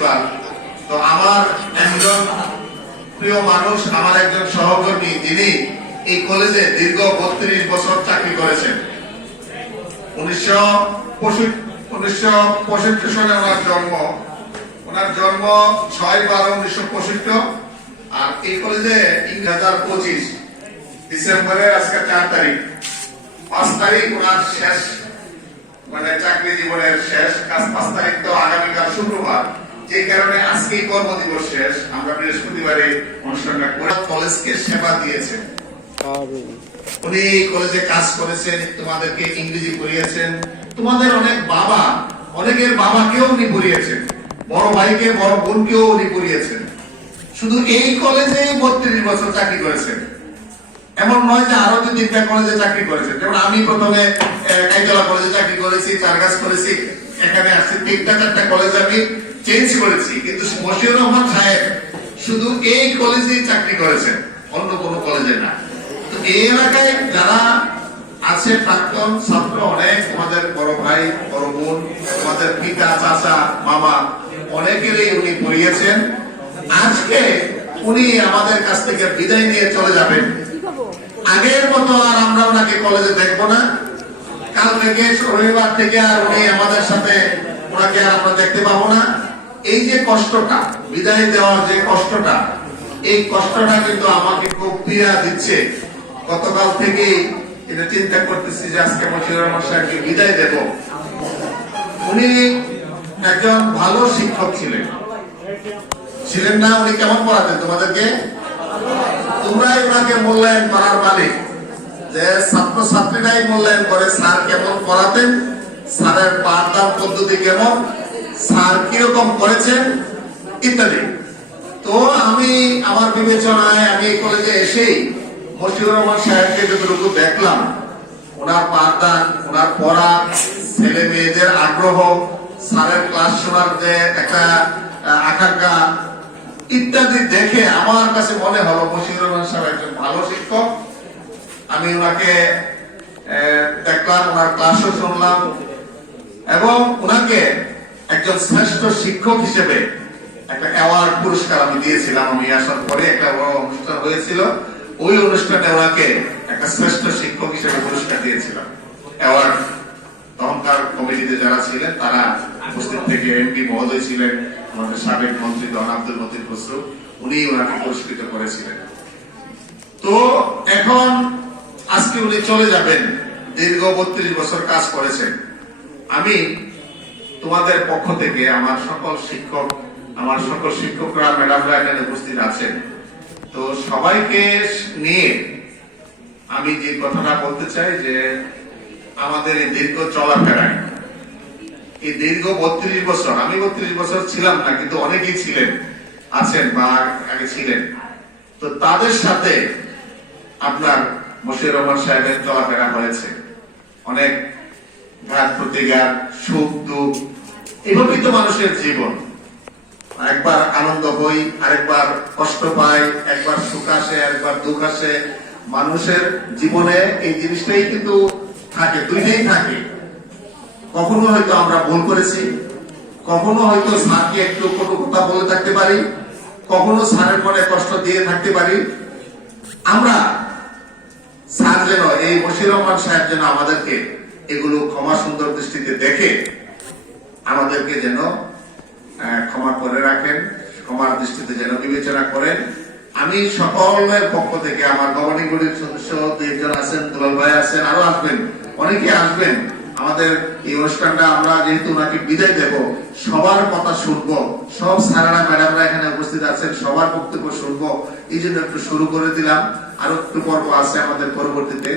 Principal. তো আমার একজন প্রিয় মানুষ, আমার একজন সহকর্মী, যিনি এই কলেজে দীর্ঘ 32 বছর চাকরি করেছেন। 1965 সালে ওনার জন্ম 6/12/1965। আর এই কলেজে 2025 ডিসেম্বরের আজকে 4 তারিখ, 5 তারিখ ওনার শেষ, মানে চাকরি জীবনের শেষ কাজ। 5 তারিখ তো আগামীকাল শুক্রবার, যে কারণে আজকে কর্মদিবস শেষ। আমরা বৃহস্পতিবারে অনুষ্ঠানটা করে কলেজকে সেবা দিয়েছেন। উনি কলেজে কাজ করেছেন, তোমাদেরকে ইংরেজি পড়িয়েছেন, তোমাদের অনেকের বাবাকেও উনি পড়িয়েছেন, বড় ভাইকে বড় বোনকেও উনি পড়িয়েছেন। শুধু এই কলেজে 32 বছর চাকরি করেছেন, এমন নয় যে আরো 2-3টা কলেজে চাকরি করেছেন। যেমন আমি প্রথমে কাইতলা কলেজে চাকরি করেছি, চারগাছ করেছি, এখানে আসছি, 3-4টা কলেজ আমি চেঞ্জ করেছি, কিন্তু মশিউর রহমান সাহেব শুধু এই কলেজেই চাকরি করেছেন, অন্য কোনো কলেজে না। তো এই এলাকায় যারা আছে প্রাক্তন ছাত্র অনেক, তোমাদের বড় ভাই বড় বোন, তোমাদের পিতা চাচা মামা অনেকেরই উনি পড়িয়েছেন। আজকে উনি আমাদের কাছ থেকে বিদায় নিয়ে চলে যাবেন। আগের মতো আর আমরা ওনাকে কলেজে দেখবো না। কাল থেকে, রবিবার থেকে আর উনি আমাদের সাথে, ওনাকে আর আমরা দেখতে পাবো না। এই যে কষ্টটা, বিদায় দেওয়ার যে কষ্টটা, এই কষ্টটা কিন্তু আমাকে খুব পীড়া দিচ্ছে। গতকাল থেকে এটা চিন্তা করতেছি যে আজকে মশিউর রহমান সাহেবকে বিদায় দেব। উনি একজন ভালো শিক্ষক ছিলেন না? উনি কেমন পড়াতেন তোমাদেরকে? তোমরাই ওনাকে মূল্যায়ন করার মালিক, যে ছাত্র ছাত্রীরাই মূল্যায়ন করে স্যার কেমন পড়াতেন, স্যারের পাঠদান পদ্ধতি কেমন, স্যার কিরকম করেছেন ইত্যাদি। তো আমি আমার বিবেচনায় আমি এই কলেজে এসেই মশিউর রহমান সাহেবকে যতটুকু দেখলাম, ওনার পাঠদান, ওনার পড়া, ছেলে মেয়েদের আগ্রহ, স্যারের ক্লাস শোনার যে একটা আকাঙ্ক্ষা ইত্যাদি দেখে আমার কাছে মনে হলো মশিউর রহমান সাহেব একজন ভালো শিক্ষক। আমি ওনাকে দেখলাম, ওনার ক্লাসও শুনলাম, এবং ওনাকে একজন শ্রেষ্ঠ শিক্ষক হিসেবে একটা অ্যাওয়ার্ড পুরস্কার আমি দিয়েছিলাম। আমি আসার পরে একটা বড় অনুষ্ঠান হয়েছিল, ওই অনুষ্ঠানে ওনাকে একটা শ্রেষ্ঠ শিক্ষক হিসেবে পুরস্কার দিয়েছিলাম, অ্যাওয়ার্ড। তখনকার কমিটিতে যারা ছিলেন তারা উপস্থিত থেকে, এমপি মহোদয় ছিলেন, আমাদের সাবেক মন্ত্রী ডন আব্দুল মতিন খসরু, উনি ওনাকে পুরস্কৃত করেছিলেন। তো এখন আজকে উনি চলে যাবেন, দীর্ঘ 32 বছর কাজ করেছেন। আমি তোমাদের পক্ষ থেকে আমার সকল শিক্ষকরা, ম্যাডামরা এখানে উপস্থিত আছেন, তো সবাইকে নিয়ে আমি যে কথাটা বলতে চাই যে আমাদের এই দীর্ঘ চলাফেরায়, এই দীর্ঘ 32 বছর, আমি 32 বছর ছিলাম না, কিন্তু অনেকেই ছিলেন, আছেন বা আগে ছিলেন, তো তাদের সাথে আপনার মশিউর রহমান সাহেবের চলাফেরা হয়েছে। অনেক ঘাত প্রতিঘাত, সুখ দুঃখ, এভাবেই তো মানুষের জীবন। একবার আনন্দ হই, আরেকবার কষ্ট পাই, একবার সুখ আসে, আরেকবার দুঃখ আসে। মানুষের জীবনে এই জিনিসটাই কিন্তু থাকে, দুইটাই থাকে। কখনো হয়তো আমরা ভুল করেছি, কখনো হয়তো স্যারকে একটু কটু কথা বলে থাকতে পারি, কখনো স্যারের মনে কষ্ট দিয়ে থাকতে পারি। আমরা স্যার যেন, এই মশিউর রহমান সাহেব যেন আমাদেরকে এগুলো ক্ষমা সুন্দর দৃষ্টিতে দেখে আমাদেরকে যেন ক্ষমা করে রাখেন, ক্ষমার দৃষ্টিতে যেন বিবেচনা করেন। আমি সকলের পক্ষ থেকে, আমার গভর্নিং বডির সদস্য 2-1 আছেন, দুলাল ভাই আছেন, আরো আসবেন, অনেকে আসবেন। আমাদের এই অনুষ্ঠানটা আমরা যেহেতু ওনাকে বিদায় দেব, সবার কথা শুনবো, সব স্যারেরা ম্যাডামরা এখানে উপস্থিত আছেন, সবার বক্তব্য শুনবো। এই জন্য একটু শুরু করে দিলাম, আরো একটু পর্ব আছে আমাদের পরবর্তীতে।